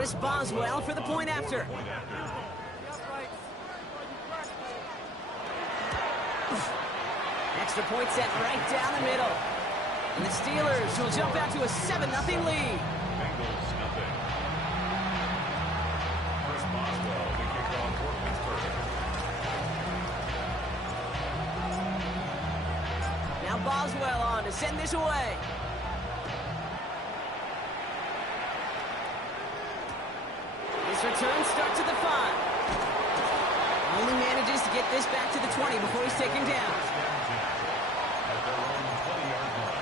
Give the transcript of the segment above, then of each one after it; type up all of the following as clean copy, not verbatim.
Chris Boswell for the point after. Extra point set right down the middle. And the Steelers will jump out to a 7-0 lead. Bengals nothing. Chris Boswell, the kickoff for Pittsburgh. Now Boswell on to send this away. His return starts at the 5. Only manages to get this back to the 20 before he's taken down. At their own 20-yard line.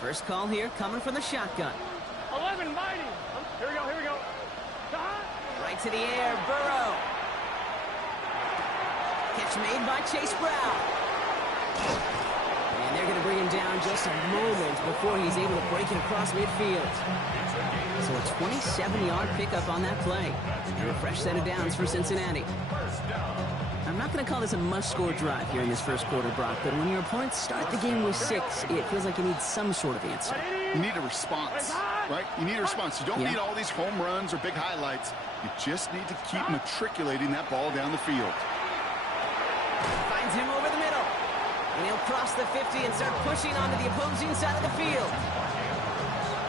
First call here coming from the shotgun. 11 mighty. Here we go, here we go. Right to the air, Burrow. Catch made by Chase Brown. And they're going to bring him down just a moment before he's able to break it across midfield. So a 27-yard pickup on that play. And a fresh set of downs for Cincinnati. I'm not going to call this a must-score drive here in this first quarter, Brock, but when your opponents start the game with 6, it feels like you need some sort of answer. You need a response, right? You need a response. You don't need all these home runs or big highlights. You just need to keep matriculating that ball down the field. Finds him over the middle. And he'll cross the 50 and start pushing onto the opposing side of the field.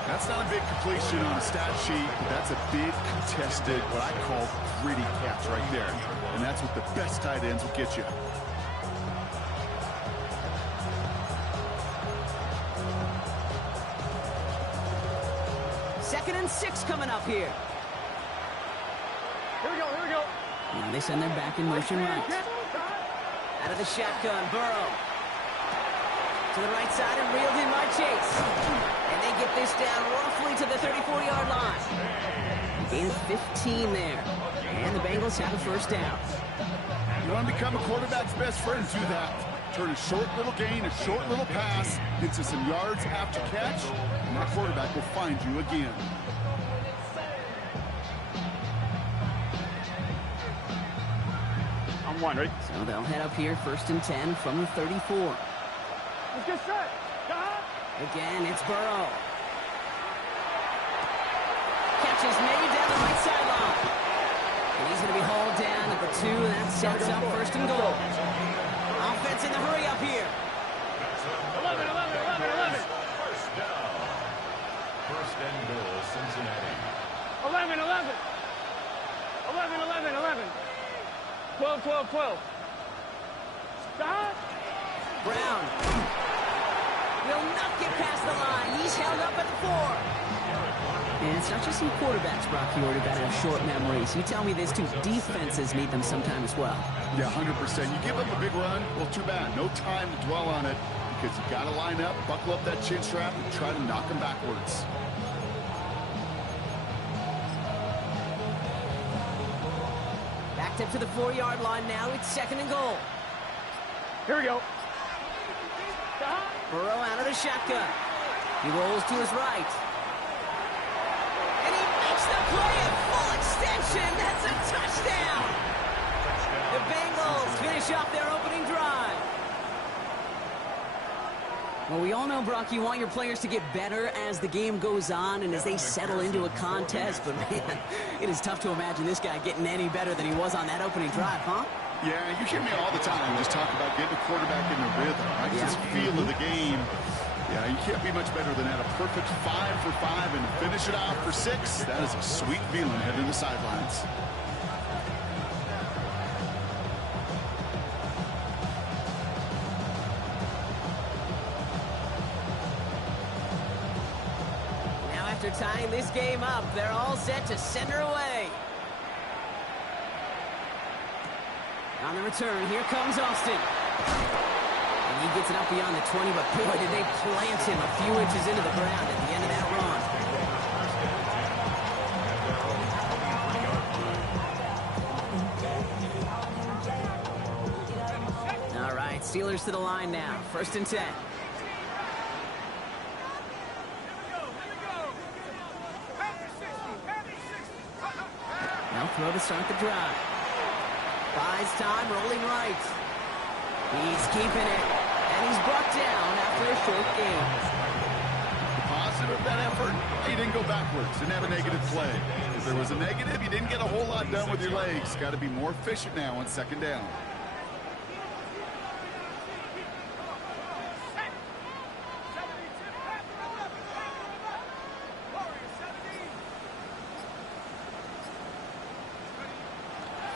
That's not a big completion on a stat sheet, but that's a big contested, what I call gritty catch right there. And that's what the best tight ends will get you. Second and 6 coming up here. Here we go, here we go. Now they send their back in motion right. Out of the shotgun, Burrow. To the right side and reeled in by Chase. And they get this down roughly to the 34-yard line. Gain of 15 there. And the Bengals have a first down. You want to become a quarterback's best friend, do that. Turn a short little gain, a short little pass, gets you some yards after catch, and that quarterback will find you again. I'm one, ready? So they'll head up here first and 10 from the 34. Let's get set. Again, it's Burrow. Catch is made down the right sideline. And he's going to be hauled down at the 2, and that sets up first and goal. Offense in the hurry up here. 11, 11, 11, 11. First down. First and goal, Cincinnati. 11, 11. 11, 11, 11. 12, 12, 12. Brown will not get past the line. He's held up at the 4. And it's not just some quarterbacks, Brock, you worried about have short memories. You tell me this too. Defenses need them sometime as well. Yeah, 100%. You give them a big run, well, too bad. No time to dwell on it because you got to line up, buckle up that chin strap, and try to knock them backwards. Backed up to the 4-yard line now. It's second and goal. Here we go. Burrow out of the shotgun. He rolls to his right. And he makes the play at full extension. That's a touchdown. The Bengals finish off their opening drive. Well, we all know, Brock, you want your players to get better as the game goes on and as they settle into a contest. But, man, it is tough to imagine this guy getting any better than he was on that opening drive, huh? Yeah, you hear me all the time just talk about getting a quarterback in the rhythm, right? This feel of the game. Yeah, you can't be much better than that. A perfect 5 for 5 and finish it off for 6. That is a sweet feeling heading to the sidelines. Now after tying this game up, they're all set to send her away. On the return, here comes Austin. And he gets it up beyond the 20, but boy, did they plant him a few inches into the ground at the end of that run. All right, Steelers to the line now. First and 10. throw to start the drive. Buys time, rolling right. He's keeping it, and he's brought down after a short gain. Positive that effort. You didn't go backwards. Didn't have a negative play. If there was a negative, you didn't get a whole lot done with your legs. Got to be more efficient now on second down.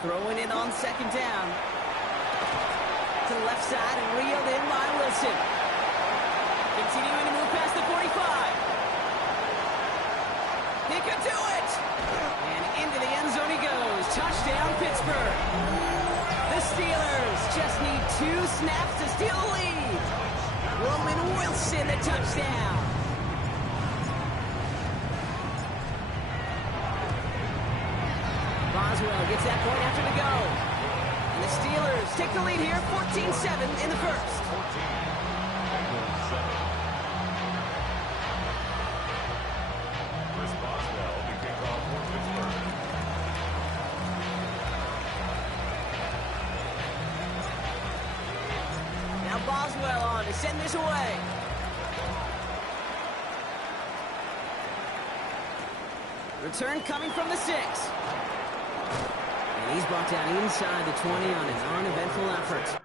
Throwing it on second down. To the left side and reeled in by Wilson. Continuing to move past the 45. He could do it! And into the end zone he goes. Touchdown, Pittsburgh. The Steelers just need 2 snaps to steal the lead. Roman Wilson, the touchdown. Boswell gets that point after the go. And the Steelers take the lead here, 14-7 in the first. Chris Boswell to kick off for Pittsburgh. Now Boswell on to send this away. Return coming from the 6. And he's brought down inside the 20 on an uneventful effort.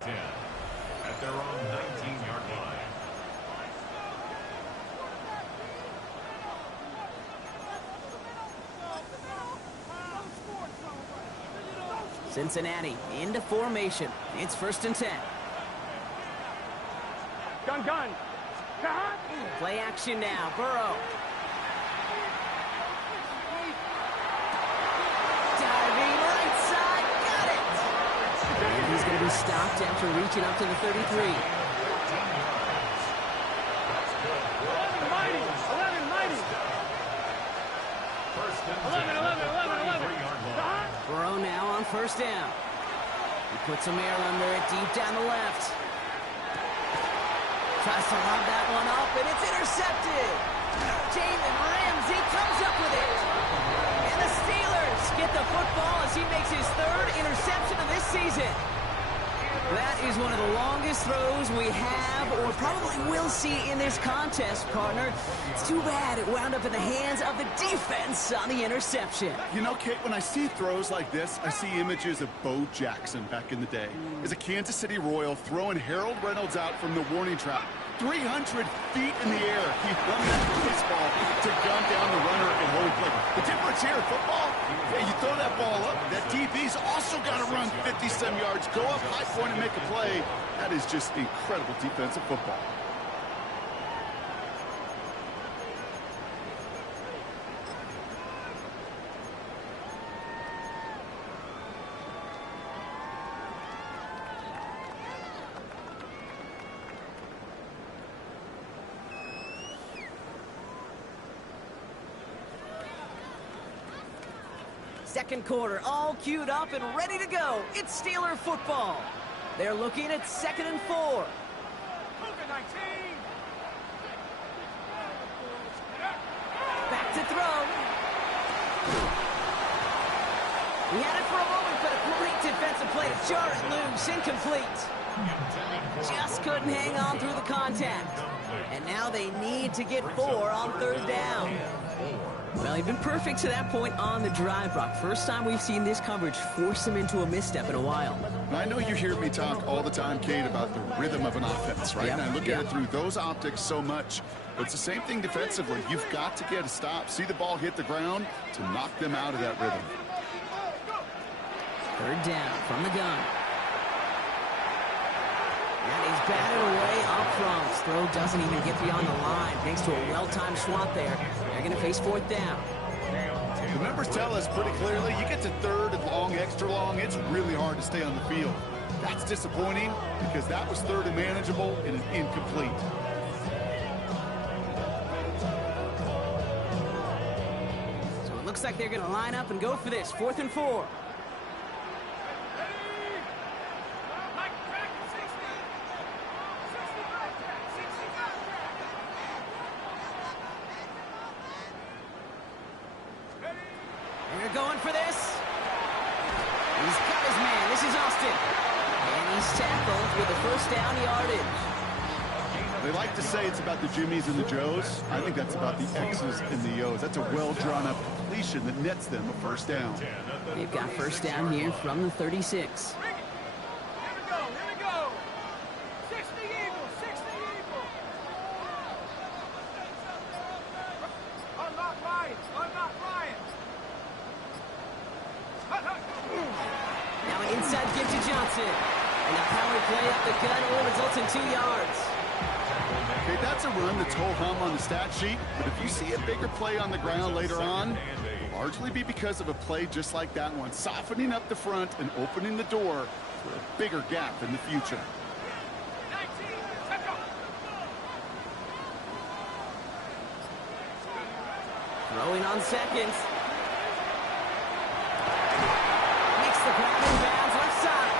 At their own 19-yard line. Cincinnati into formation. It's 1st and 10. Gun. Play action now. Burrow. Diving right side. Got it. And he's going to be stopped after reaching up to the 33. 11 mighty. 11 mighty. 11. Burrow now on 1st down. He puts some air under it deep down the left. Tries to lob that one up, and it's intercepted. Jalen Ramsey comes up with it. And the Steelers get the football as he makes his 3rd interception of this season. That is one of the longest throws we have or probably will see in this contest, partner. It's too bad it wound up in the hands of the defense on the interception. You know, Kate, when I see throws like this, I see images of Bo Jackson back in the day. As a Kansas City Royal throwing Harold Reynolds out from the warning trap. 300 feet in the air. He won that baseball to gun down the runner and hold play. The difference here in football, you throw that ball up, that DB's also got to run 50-some yards, go up high point and make a play. That is just incredible defensive football. Second quarter, all queued up and ready to go. It's Steeler football. They're looking at 2nd and 4. Back to throw. He had it for a moment, but a great defensive play to jar it loose. Incomplete. Just couldn't hang on through the contact. And now they need to get 4 on 3rd down. Well, he'd been perfect to that point on the drive, Brock. First time we've seen this coverage force him into a misstep in a while. And I know you hear me talk all the time, Kate, about the rhythm of an offense, right? Yep. And I look at it through those optics so much. But it's the same thing defensively. You've got to get a stop, see the ball hit the ground to knock them out of that rhythm. Third down from the gun. And he's batted away up front. His throw doesn't even get beyond the line. Thanks to a well-timed swat there. They're going to face fourth down. The numbers tell us pretty clearly, you get to third and long, extra long, it's really hard to stay on the field. That's disappointing because that was third and manageable and an incomplete. So it looks like they're going to line up and go for this. 4th and 4. They're going for this. He's got his man. This is Austin. And he's tackled with the first down yardage. They like to say it's about the Jimmies and the Joes. I think that's about the X's and the O's. That's a well-drawn-up completion that nets them a first down. They've got first down here from the 36. Here we go. 60 Eagles, 60 Eagles. Unlock Ryan. Now an inside give to Johnson. And a power play up the gut only results in 2 yards. Okay, that's a run that's ho-hum on the stat sheet, but if you see a bigger play on the ground later on, it'll largely be because of a play just like that one, softening up the front and opening the door for a bigger gap in the future. 19, let's go. Throwing on seconds. Makes the grab in bounds left side.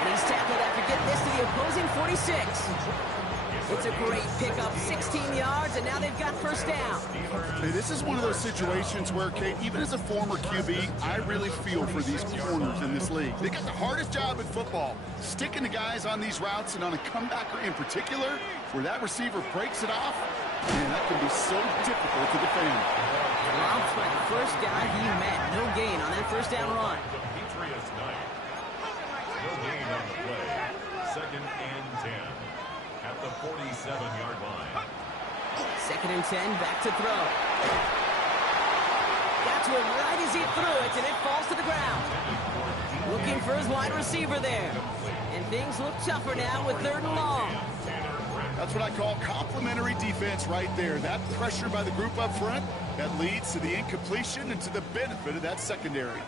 And he's tackled after getting this to the opposing 46. It's a great pickup, 16 yards, and now they've got first down. Hey, this is one of those situations where, Kate, even as a former QB, I really feel for these corners in this league. They got the hardest job in football, sticking to guys on these routes and on a comebacker in particular, where that receiver breaks it off, man, that can be so difficult to defend. Looks like the first guy he met. No gain on that first down run. Patriots 9. No gain on the play. 2nd and 10. At the 47-yard line. 2nd and 10, back to throw. Got to him right as he threw it, and it falls to the ground. Looking for his wide receiver there. And things look tougher now with 3rd and long. That's what I call complimentary defense right there. That pressure by the group up front, that leads to the incompletion and to the benefit of that secondary.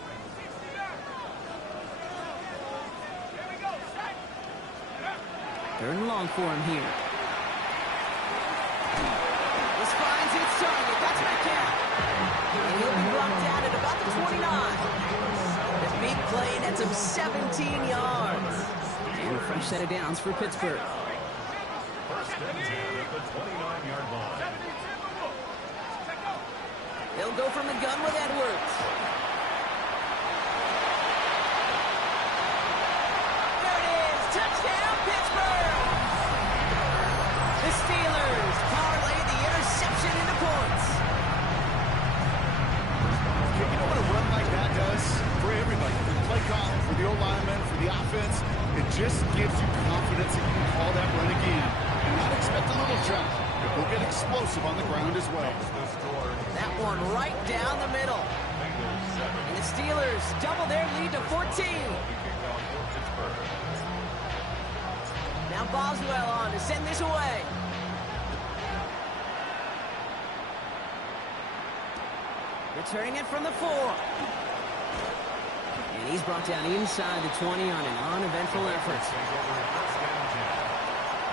Third and long for him here. This finds its target. That's Metcalf. And he'll be brought down at about the 29. The big play nets him 17 yards. And a fresh set of downs for Pittsburgh. 1st and 10 at the 29-yard line. They'll go from the gun with Edwards. There it is. Touchdown, Pittsburgh. The Steelers parlay the interception into points. You know what a run like that does for everybody, for the play call, for the O-lineman, for the offense? It just gives you confidence that you can call that run again and not expect a little jump. But go get explosive on the ground as well. That one right down the middle. And the Steelers double their lead to 14. Now Boswell on to send this away. Returning it from the 4. And he's brought down inside the 20 on an uneventful effort.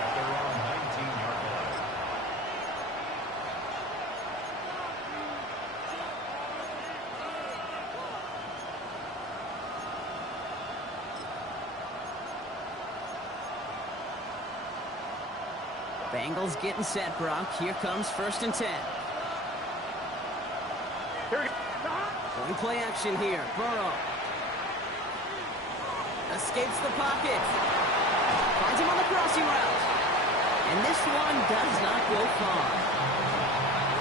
At their own 19-yard line. Bengals getting set, Brock. Here comes 1st and 10. Going play action here. Burrow. Escapes the pocket. Finds him on the crossing route. And this one does not go far.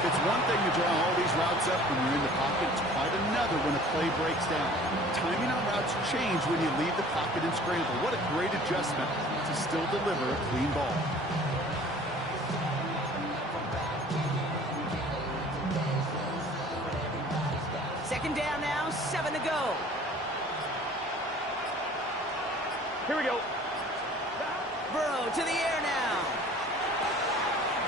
It's one thing to draw all these routes up when you're in the pocket. It's quite another when a play breaks down. Timing on routes change when you leave the pocket and scramble. What a great adjustment to still deliver a clean ball. Second down now, 7 to go. Here we go. Burrow to the air now.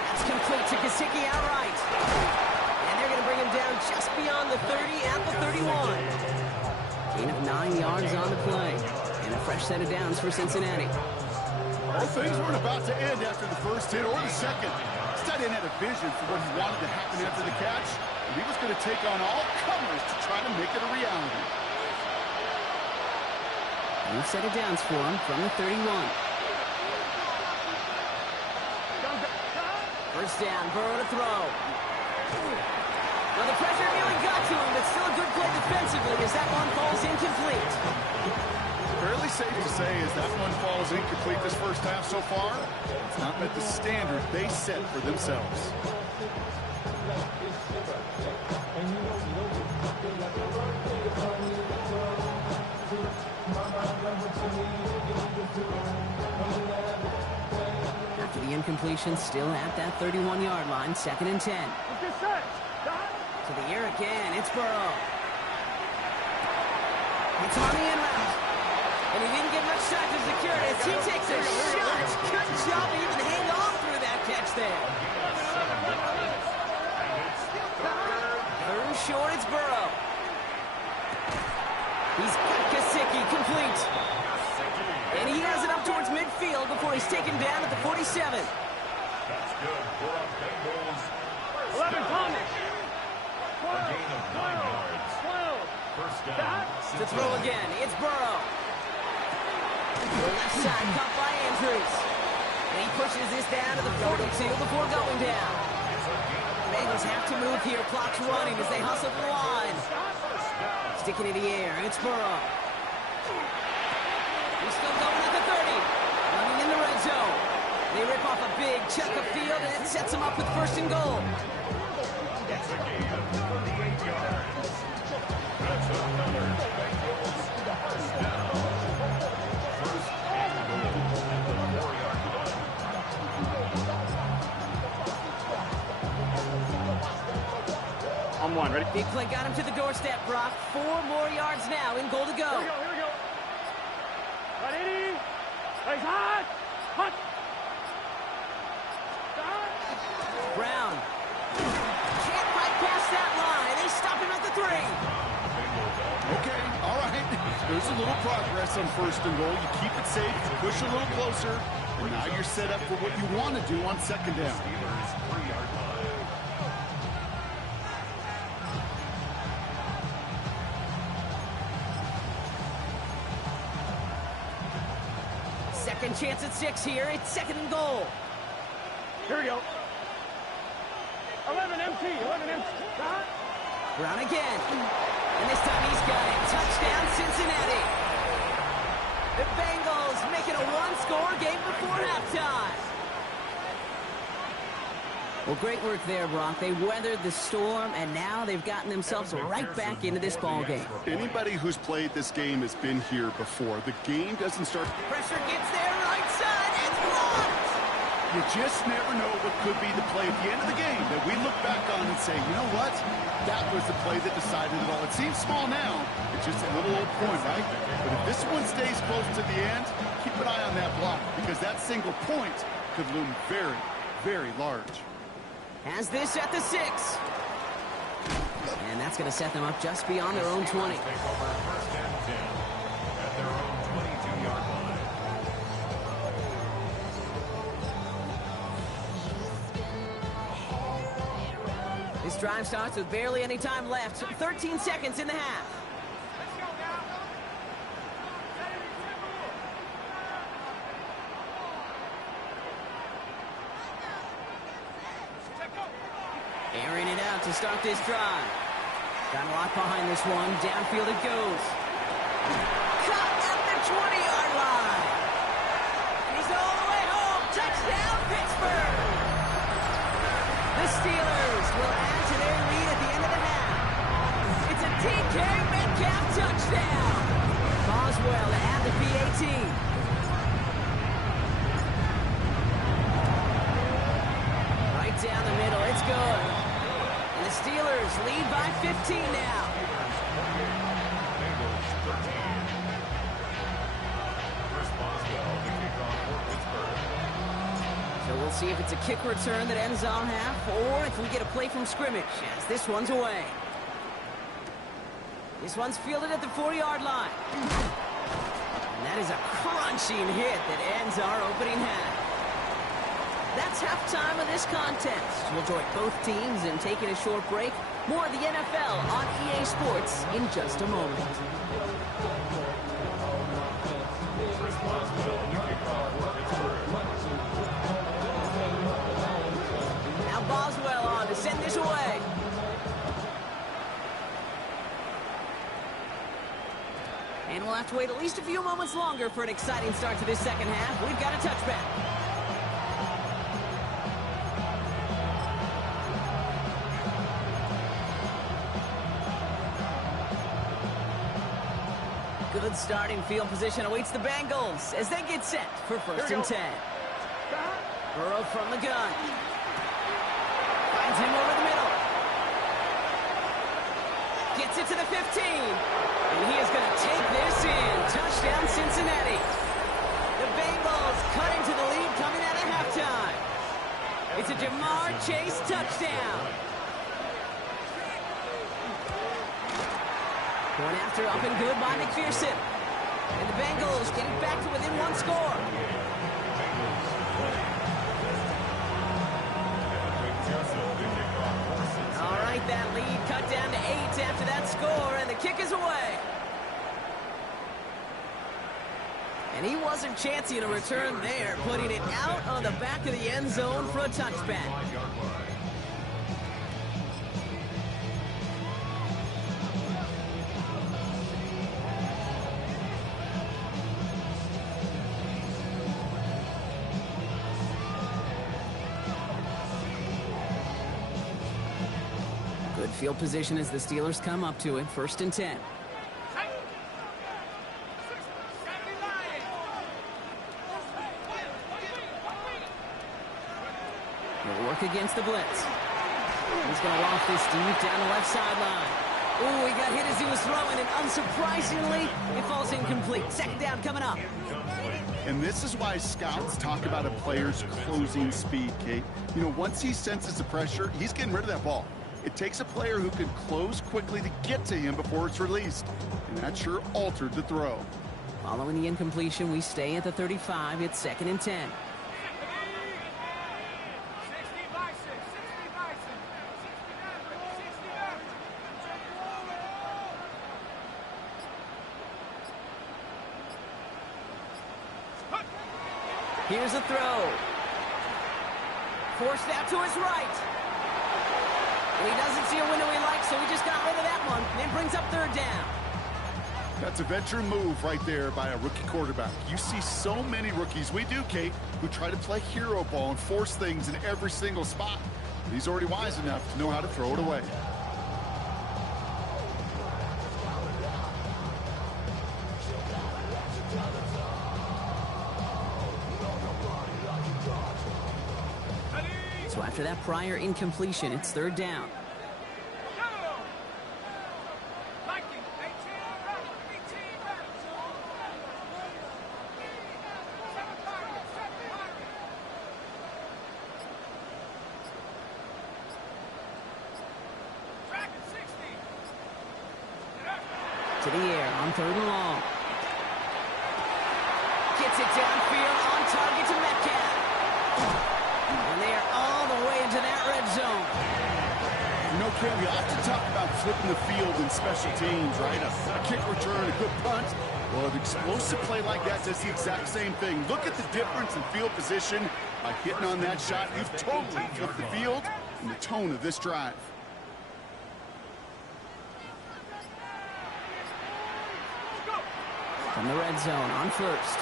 That's complete to Gesicki outright. And they're going to bring him down just beyond the 30 at the 31. Gain of 9 yards on the play. And a fresh set of downs for Cincinnati. Well, things weren't about to end after the first hit or the second. This tight end had a vision for what he wanted to happen after the catch. And he was going to take on all comers to try to make it a reality. New set of downs for him from the 31. First down, Burrow to throw. Well, the pressure nearly got to him, but still a good play defensively as that one falls incomplete. Fairly safe to say as that one falls incomplete this first half so far, it's not met the standard they set for themselves. After the incompletion, still at that 31-yard line, 2nd and 10. To the air again, it's Burrow. It's on the in route. And he didn't get much time to secure it as he takes a shot. Good job to even hang on through that catch there. Third and short, it's Burrow. He's got Gesicki complete. And he has it up towards midfield before he's taken down at the 47. That's good for a Bengals. 11, Thomas. A gain of 9 yards. 12. First down. To throw again, it's Burrow. The left side caught by Andrews. And he pushes this down to the 42 before going down. Bengals have to move here. Clock's running as they hustle the line. Sticking in the air, it's Burrow. He's still going at the 30. Running in the red zone. They rip off a big chunk of field, and it sets them up with 1st and goal. That's a gain of 38 yards. That's another Bengals first down. First and goal at the 4-yard line. On one, ready? Big play got him to the doorstep, Brock. 4 more yards now in goal to go. Here we go. Ready? Raise hot. Hot. Brown. Can't fight past that line. They stop him at the 3. Okay, all right. There's a little progress on 1st and goal. You keep it safe, you push a little closer, and now you're set up for what you want to do on 2nd down. Steelers 3-yard line. Second chance at 6 here. It's 2nd and goal. Here we go. 11 empty. Hot. Brown again. And this time he's got it. Touchdown, Cincinnati. The Bengals make it a 1-score game before halftime. Well, great work there, Brock. They weathered the storm, and now they've gotten themselves right back into this ball game. Anybody who's played this game has been here before. The game doesn't start. Pressure gets there, right side. It's blocked. You just never know what could be the play at the end of the game that we look back on and say, you know what? That was the play that decided it all. It seems small now. It's just a little old point, right? But if this one stays close to the end, keep an eye on that block because that single point could loom very, very large. Has this at the 6. And that's going to set them up just beyond their own 20. Take over 1st and 10 at their own 22-yard line. This drive starts with barely any time left. 13 seconds in the half. Airing it out to start this drive. Got a lot behind this one. Downfield it goes. Caught at the 20-yard line. He's all the way home. Touchdown, Pittsburgh. The Steelers will add to their lead at the end of the half. It's a DK Metcalf touchdown. Boswell to add the PAT. Right down the middle, it's good. And the Steelers lead by 15 now. So we'll see if it's a kick return that ends on half, or if we get a play from scrimmage, as this one's away. This one's fielded at the 4-yard line. And that is a crunching hit that ends our opening half. That's halftime of this contest. We'll join both teams in taking a short break. More of the NFL on EA Sports in just a moment. Now Boswell on to send this away. And we'll have to wait at least a few moments longer for an exciting start to this second half. We've got a touchback. Good starting field position awaits the Bengals as they get set for first and 10. Burrow from the gun. Finds him over the middle. Gets it to the 15. And he is going to take this in. Touchdown, Cincinnati. The Bengals cutting to the lead coming out of halftime. It's a Jamar Chase touchdown. Going after up and good by McPherson. And the Bengals getting back to within one score. All right, that lead cut down to 8 after that score, and the kick is away. And he wasn't chancing a return there, putting it out on the back of the end zone for a touchback. Good field position as the Steelers come up to it, first and 10. He'll work against the blitz. He's going to loft this deep down the left sideline. Oh, he got hit as he was throwing, and unsurprisingly, it falls incomplete. Second down coming up. And this is why scouts talk about a player's closing speed, Kate. You know, once he senses the pressure, he's getting rid of that ball. It takes a player who can close quickly to get to him before it's released. And that sure altered the throw. Following the incompletion, we stay at the 35. It's second and 10. Here's a throw. Forced out to his right. And he doesn't see a window he likes, so he just got rid of that one. And it brings up third down. That's a veteran move right there by a rookie quarterback. You see so many rookies, we do, Kate, who try to play hero ball and force things in every single spot. But he's already wise enough to know how to throw it away. So after that prior incompletion, it's third down. To the air on third and long. Gets it downfield on target to Metcalf. And they are all the way into that red zone. You know, Ken, we often talk about flipping the field in special teams, right? A kick return, a good punt. Well, an explosive play like that does the exact same thing. Look at the difference in field position. By hitting on that shot, you've totally flipped the field and the tone of this drive. From the red zone on first.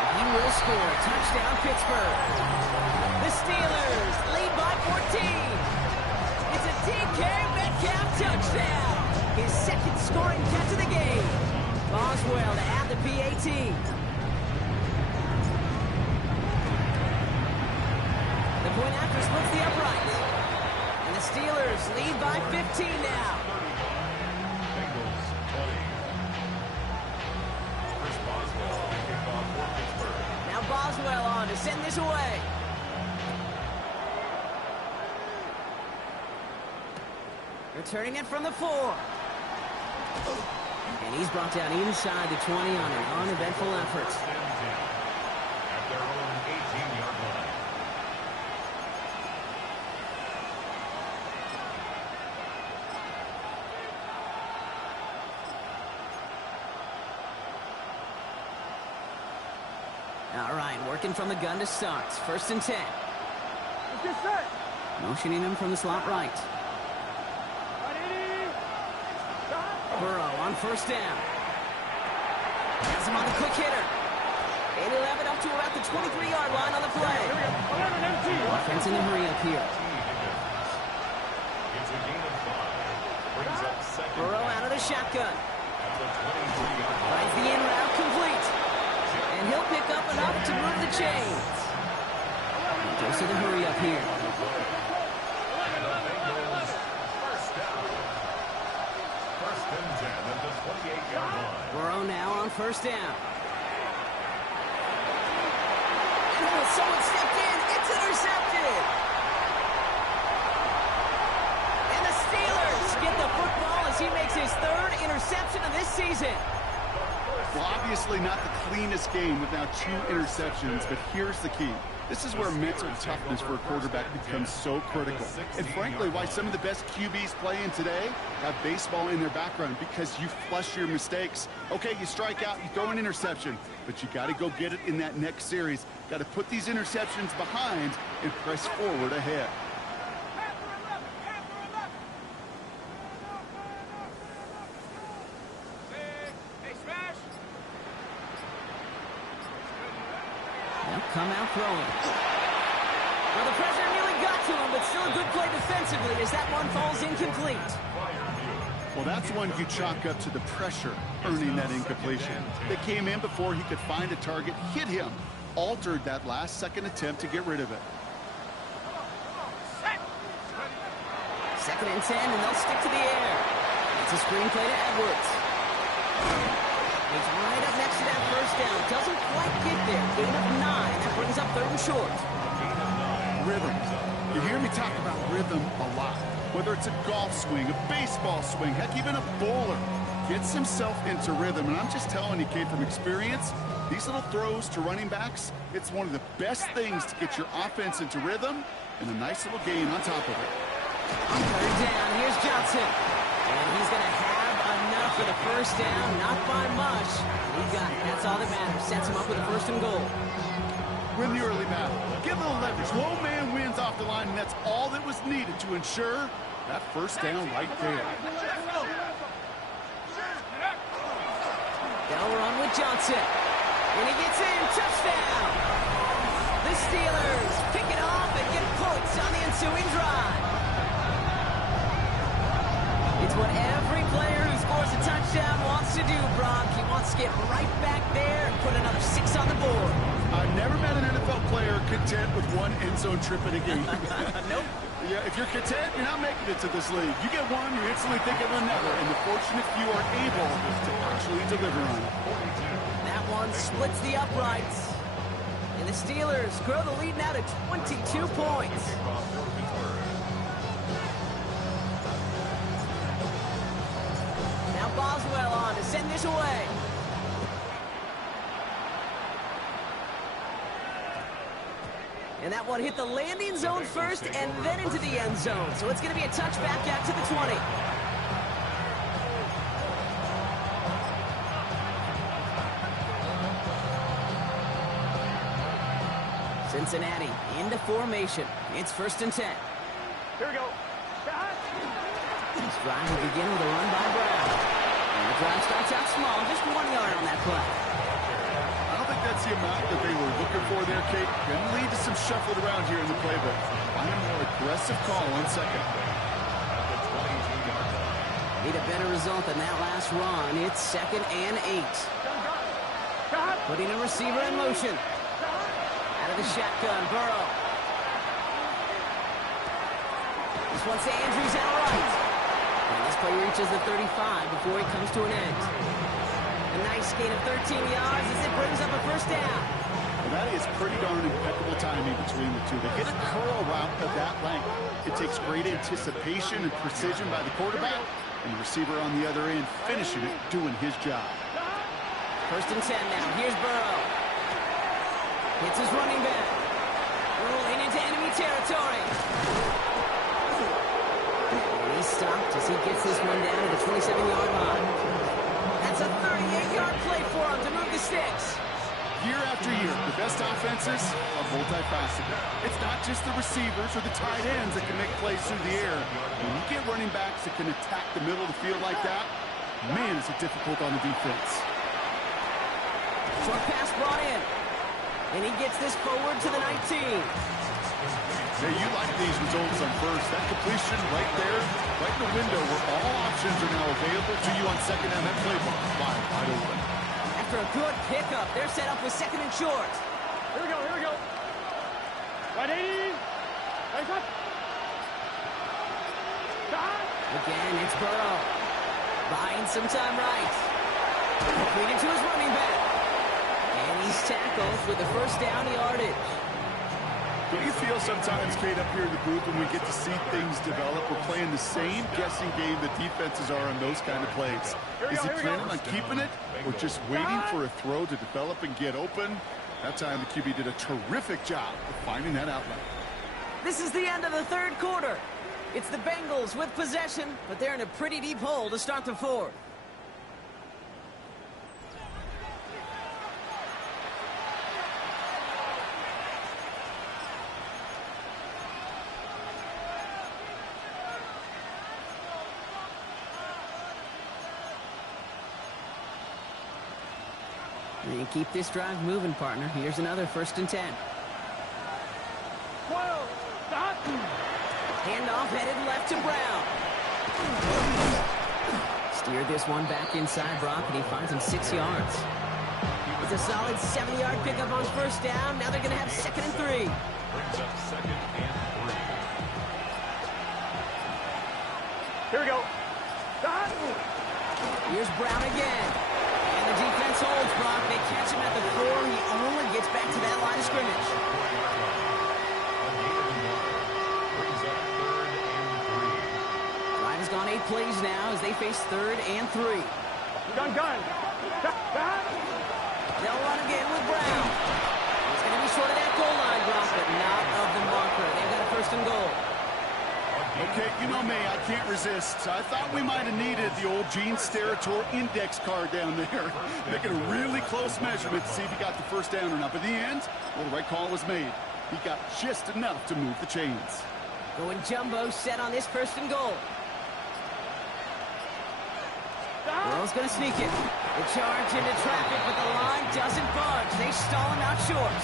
And he will score. Touchdown, Pittsburgh. The Steelers lead by 14. It's a DK Metcalf touchdown. His second scoring catch of the game. Boswell to add the PAT. The point after splits the uprights. And the Steelers lead by 15 now. Bengals 20. Chris Boswell to kick off for Pittsburgh. Now Boswell on to send this away. Returning it from the 4. And he's brought down inside the 20 on an uneventful effort. At their own 18-yard line. All right, working from the gun to start. 1st and 10. Let's get set. Motioning him from the slot right. Ready? Stop. Burrow on 1st down. Has him on the quick hitter. 8-11 up to about the 23-yard line on the play. Here we go. 11 MT. Offense in the hurry up here. It's a gain of 5. Brings up second. Burrow out of the shotgun. At the 23-yard line. Finds the in route complete. And he'll pick up enough to move the chains. Goes to the hurry up here. First down. 1st and 10 at the 28-yard line. Burrow now on 1st down. And someone stepped in. It's intercepted. And the Steelers get the football as he makes his 3rd interception of this season. Well, obviously not the cleanest game with now 2 interceptions, but here's the key. This is where mental toughness for a quarterback becomes so critical. And frankly, why some of the best QBs playing today have baseball in their background, because you flush your mistakes. Okay, you strike out, you throw an interception, but you got to go get it in that next series. Got to put these interceptions behind and press forward ahead. They'll come out throwing. Well, the pressure nearly got to him, but still a good play defensively as that one falls incomplete. Well, that's one you chalk up to the pressure earning that incompletion. They came in before he could find a target, hit him, altered that last-second attempt to get rid of it. 2nd and 10, and they'll stick to the air. It's a screen play to Edwards. He's right up next to that 1st down. Doesn't quite get there. Gain of 9. That brings up 3rd and short. Rhythm. You hear me talk about rhythm a lot. Whether it's a golf swing, a baseball swing, heck, even a bowler gets himself into rhythm. And I'm just telling you, Kate, from experience, these little throws to running backs, it's one of the best things to get your offense into rhythm and a nice little gain on top of it. On 3rd down, here's Johnson. And he's going to have enough for the 1st down. Not by much. He got it. That's all that matters. Sets him up with a 1st and goal. Win the early battle. Get a little leverage. Low man wins off the line, and that's all that was needed to ensure that 1st down right there. They'll run with Johnson. And he gets in. Touchdown. The Steelers pick it off and get points on the ensuing drive. It's what every player who scores a touchdown wants to do, Brock. He wants to get right back there and put another 6 on the board. I've never met an NFL player content with one end zone trip in a game. Nope. Yeah, if you're content, you're not making it to this league. You get one, you instantly think of another, and the fortunate few are able to actually deliver on it. That one splits the uprights. And the Steelers grow the lead now to 22 points. Now Boswell on to send this away. And that one hit the landing zone first and then into the end zone. So it's going to be a touchback out to the 20. Cincinnati into formation. It's 1st and 10. Here we go. Shot. This drive will begin with a run by Brown. And the drive starts out small, just 1 yard on that play. I don't think that's the amount that they were looking for there, Kate. Going to lead to some shuffling around here in the playbook. Find a more aggressive call on second. Need a better result than that last run. It's 2nd and 8. Putting a receiver in motion. Out of the shotgun, Burrow. This one's to Andrews out right. And this play reaches the 35 before he comes to an end. A nice gain of 13 yards as it brings up a first down. Well, that is pretty darn impeccable timing between the two. They hit a curl route of that length. It takes great anticipation and precision by the quarterback, and the receiver on the other end finishing it, doing his job. 1st and 10 now. Here's Burrow. Hits his running back. Rolling into enemy territory. And he's stopped as he gets this one down to the 27-yard line. That's a 38-yard play for him to move the sticks. Year after year, the best offenses are multifaceted. It's not just the receivers or the tight ends that can make plays through the air. When you get running backs that can attack the middle of the field like that, man, is it difficult on the defense. Short pass brought in. And he gets this forward to the 19. Hey, you like these results on first. That completion right there, right in the window where all options are now available to you on second down. That play wide open. After a good pickup, they're set up with 2nd and short. Here we go, here we go. Ready? Raise up. Stop. Again, it's Burrow. Buying some time right. Completed to his running back. And he's tackled with the first down yardage. Don't you feel sometimes, Kate, up here in the booth when we get to see things develop, we're playing the same guessing game that defenses are on those kind of plays? Is he planning on keeping it or just waiting for a throw to develop and get open? That time the QB did a terrific job of finding that outlet. This is the end of the 3rd quarter. It's the Bengals with possession, but they're in a pretty deep hole to start the 4th. And keep this drive moving, partner. Here's another 1st and 10. 12. Stop. Handoff headed left to Brown. Steered this one back inside Brock, and he finds him 6 yards. It's a solid 7-yard pickup on 1st down. Now they're going to have 2nd and 3. Brings up 2nd and 3. Here we go. Stop. Here's Brown again. And the defense holds Brock. They catch him at the 4. He only gets back to that line of scrimmage. Brings up 3rd and 3. Drive has gone 8 plays now as they face 3rd and 3. Gun. Stop. They'll run again with Brown. He's going to be short of that goal line, Brock, but not of the marker. They've got a 1st and goal. Okay, you know me, I can't resist. I thought we might have needed the old Gene Steratore index card down there. Making a really close measurement to see if he got the 1st down or not. But in the end, well, the right call was made. He got just enough to move the chains. Going jumbo set on this 1st and goal. Burrow's going to sneak it. The charge into traffic, but the line doesn't budge. They stall him out short.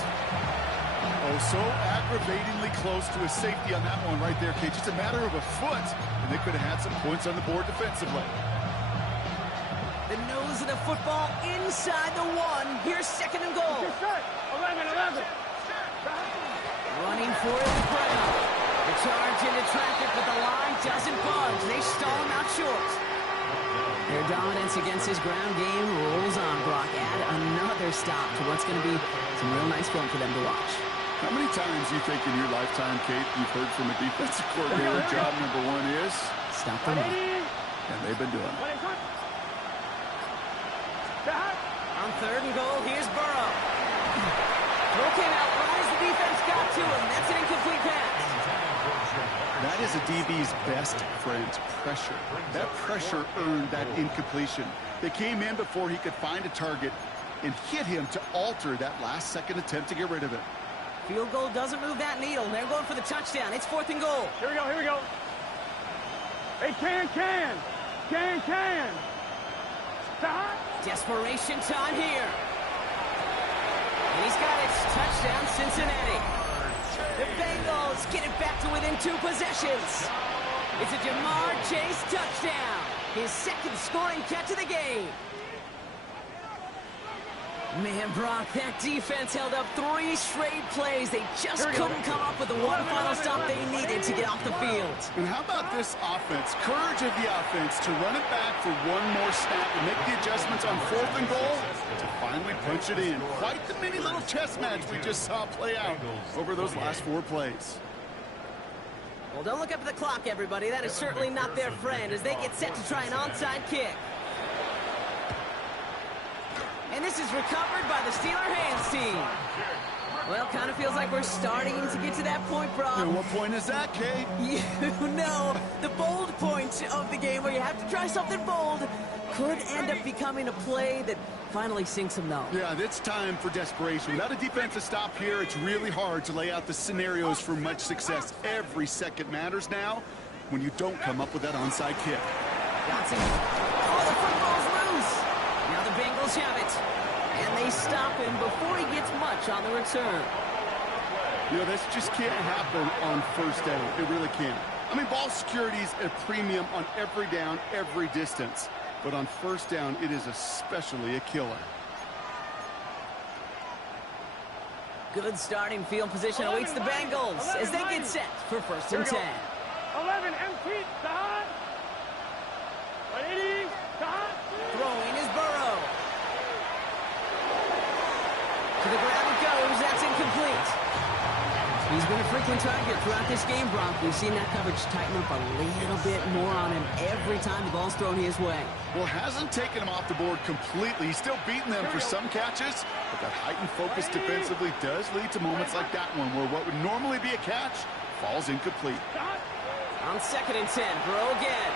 Oh, so aggravatingly close to a safety on that one right there, Kate. Just a matter of a foot, and they could have had some points on the board defensively. The nose of the football inside the 1. Here's 2nd and goal. 11. Running for it with Brown. The charge into traffic, but the line doesn't budge. They stall him out short. Their dominance against his ground game rolls on. Brock add another stop to what's going to be some real nice film for them to watch. How many times do you think in your lifetime, Kate, you've heard from a defensive coordinator, job number 1 is? Stop the run. And they've been doing it. On 3rd and goal, here's Burrow. Throw came out right as the defense got to him. That's an incomplete pass. That is a DB's best friend, pressure. That pressure earned that incompletion. They came in before he could find a target and hit him to alter that last-second attempt to get rid of it. Field goal doesn't move that needle. They're going for the touchdown. It's 4th and goal. Here we go. Hey, can. Stop. Desperation time here. And he's got it. Touchdown. Touchdown, Cincinnati. The Bengals get it back to within 2 possessions. It's a Jamar Chase touchdown. His second scoring catch of the game. Man, Brock, that defense held up 3 straight plays. They just couldn't come up with the one final stop they needed to get off the field. And how about this offense? Courage of the offense to run it back for one more snap and make the adjustments on 4th and goal to finally punch it in. Quite the mini little chess match we just saw play out over those last 4 plays. Well, don't look up at the clock, everybody. That is certainly not their friend as they get set to try an onside kick. And this is recovered by the Steeler hands team. Well, kind of feels like we're starting to get to that point, Brock. And what point is that, Kate? You know, the bold point of the game where you have to try something bold could end up becoming a play that finally sinks them, though. Yeah, it's time for desperation. Without a defensive stop here, it's really hard to lay out the scenarios for much success. Every second matters now when you don't come up with that onside kick. Johnson. Oh, the football's loose. Now the Bengals have it. And they stop him before he gets much on the return. You know, this just can't happen on 1st down. It really can't. I mean, ball security is a premium on every down, every distance. But on 1st down, it is especially a killer. Good starting field position awaits the Bengals as they get set for 1st and 10. 11, empty, Sahad. 180, Sahad. Throwing is Burrow. To the ground it goes. That's incomplete. He's been a frequent target throughout this game, Brock. We've seen that coverage tighten up a little bit more on him every time the ball's thrown his way. Well, hasn't taken him off the board completely. He's still beating them for some catches, but that heightened focus defensively does lead to moments like that one where what would normally be a catch falls incomplete. On 2nd and 10, Burrow again.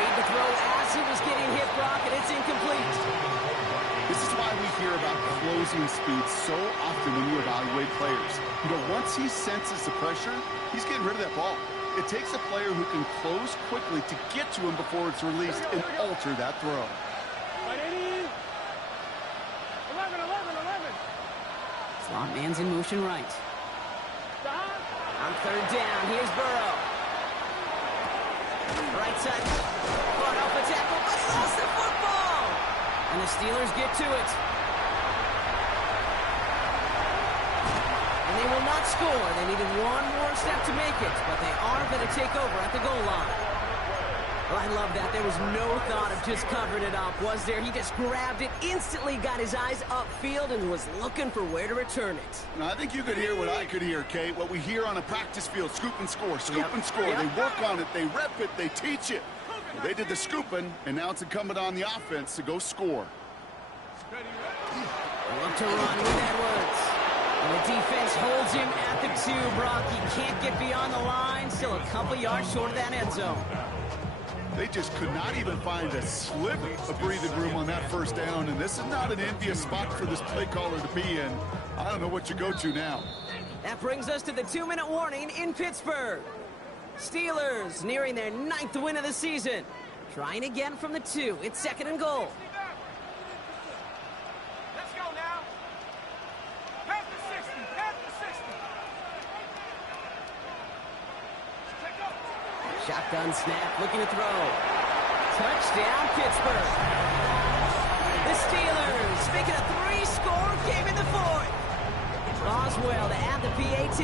Made the throw as he was getting hit, Brock, and it's incomplete. This is why we hear about closing speed so often when you evaluate players. You know, once he senses the pressure, he's getting rid of that ball. It takes a player who can close quickly to get to him before it's released and alter that throw. 180, 11. Slot man's in motion right. Sahad. On 3rd down, here's Burrow. Right side, fought off a tackle, but he lost the football! And the Steelers get to it. And they will not score. They needed one more step to make it, but they are going to take over at the goal line. Well, I love that. There was no thought of just covering it up, was there? He just grabbed it, instantly got his eyes upfield, and was looking for where to return it. Now, I think you could hear what I could hear, Kate. What we hear on a practice field, scoop and score, scoop and score. Yep. They work on it, they rep it, they teach it. Well, they did the scooping, and now it's incumbent on the offense to go score. Look to run with Edwards. And the defense holds him at the 2, Brock. He can't get beyond the line. Still a couple yards short of that end zone. They just could not even find a sliver of breathing room on that 1st down, and this is not an envious spot for this play caller to be in. I don't know what you go to now. That brings us to the 2-minute warning in Pittsburgh. Steelers nearing their 9th win of the season. Trying again from the 2. It's 2nd and goal. Let's go now. Past the 60, past the 60. Take up. Shotgun snap, looking to throw. Touchdown, Pittsburgh. The Steelers making a 3-score game in the 4th. Boswell to add the PAT.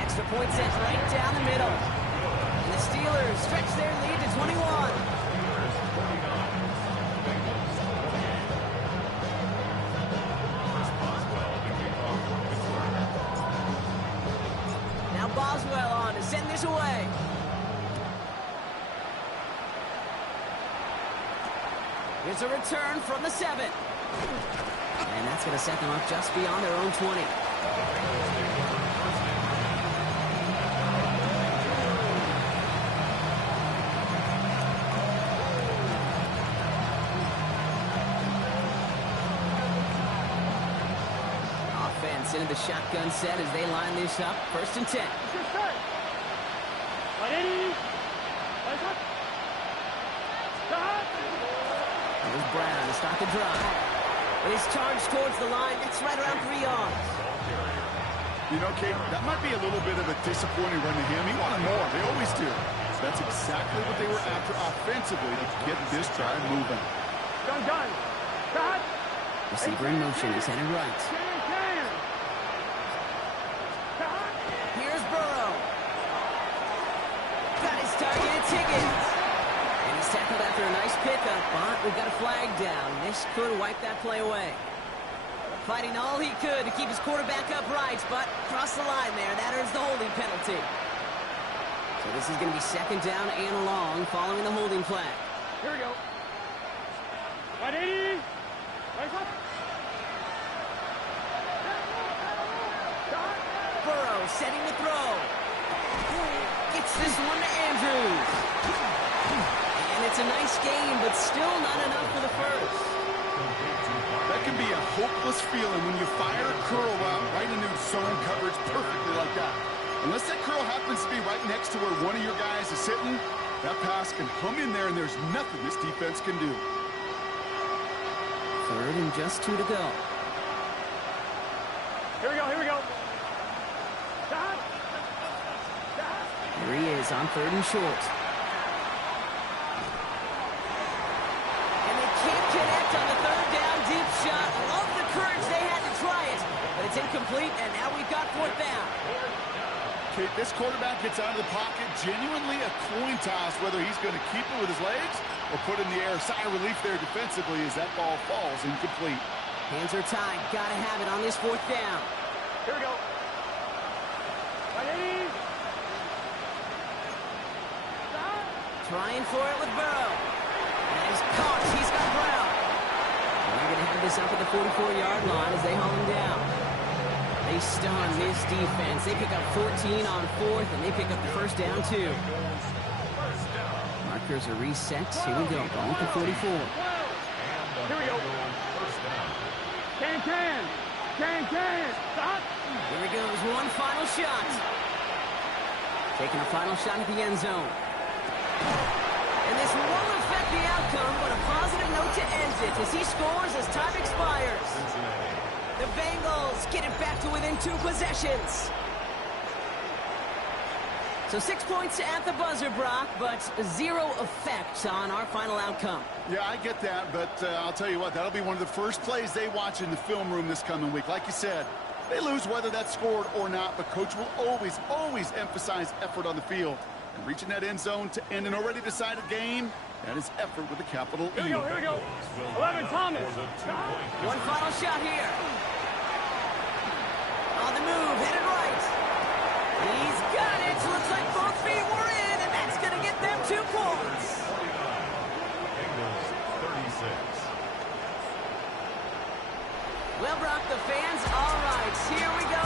Extra point sent right down the middle. And the Steelers stretch their lead to 21. Now Boswell on to send this away. Here's a return from the 7. And that's going to set them up just beyond their own 20. Offense into the shotgun set as they line this up. 1st and 10. 180. Here's Brown to start the drive. And his charge towards the line, that's right around 3 yards. You know, Kate, that might be a little bit of a disappointing run to him. He wanted more. They always do. So that's exactly what they were after offensively to get this drive moving. Gun. Cut. Receiver in motion is headed right. Can. Cut. Here's Burrow. Got his target, it's Higgins. And he's tackled after a nice pickup, but we've got a flag down. This could wipe that play away. Fighting all he could to keep his quarterback upright, but across the line there, that earns the holding penalty. So this is going to be second down and long following the holding flag. Here we go. 180. Right up. Burrow setting the throw. Gets this one to Andrews. And it's a nice game, but still not enough for the first. That can be a hopeless feeling when you fire a curl out right into zone coverage perfectly like that. Unless that curl happens to be right next to where one of your guys is sitting, that pass can hum in there and there's nothing this defense can do. Third and just 2 to go. Here we go. Cut. Here he is on 3rd and short. And they can't connect on the 3rd down deep shot. Love the courage they had to try it, but it's incomplete, and now we've got 4th down. Kate, this quarterback gets out of the pocket, genuinely a coin toss whether he's going to keep it with his legs or put it in the air. Sigh of relief there defensively as that ball falls incomplete. Hands are tied. Got to have it on this 4th down. Here we go. 180. Trying for it with Burrow. And he's caught. He's got Brown. And they're going to have this up at the 44-yard line as they haul him down. They stun this defense. They pick up 14 on 4th, and they pick up the first down, too. Markers are reset. Here we go. Ball at the 44. Here we go. Can. Stop. Here he goes. One final shot. Taking a final shot at the end zone. And this won't affect the outcome, but a positive note to end it as he scores as time expires. The Bengals get it back to within 2 possessions. So 6 points at the buzzer, Brock, but 0 effect on our final outcome. Yeah, I get that, but I'll tell you what, that'll be one of the first plays they watch in the film room this coming week. Like you said, they lose whether that's scored or not, but Coach will always emphasize effort on the field. And reaching that end zone to end an already decided game, that is effort with a capital E. Here we go. 11, Thomas. One final shot here. On the move, headed right. He's got it. Looks like both feet were in, and that's going to get them 2 points. Well, Brock, the fans, all right. Here we go.